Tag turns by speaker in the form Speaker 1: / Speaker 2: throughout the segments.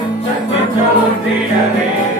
Speaker 1: Chakra Chakra Chakra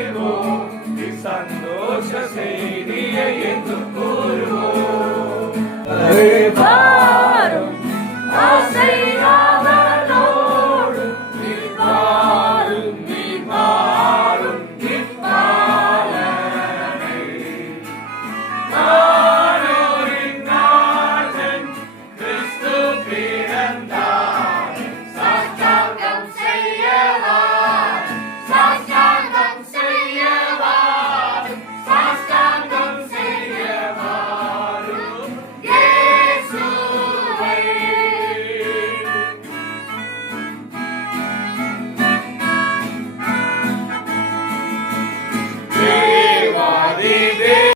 Speaker 1: santidad, santidad,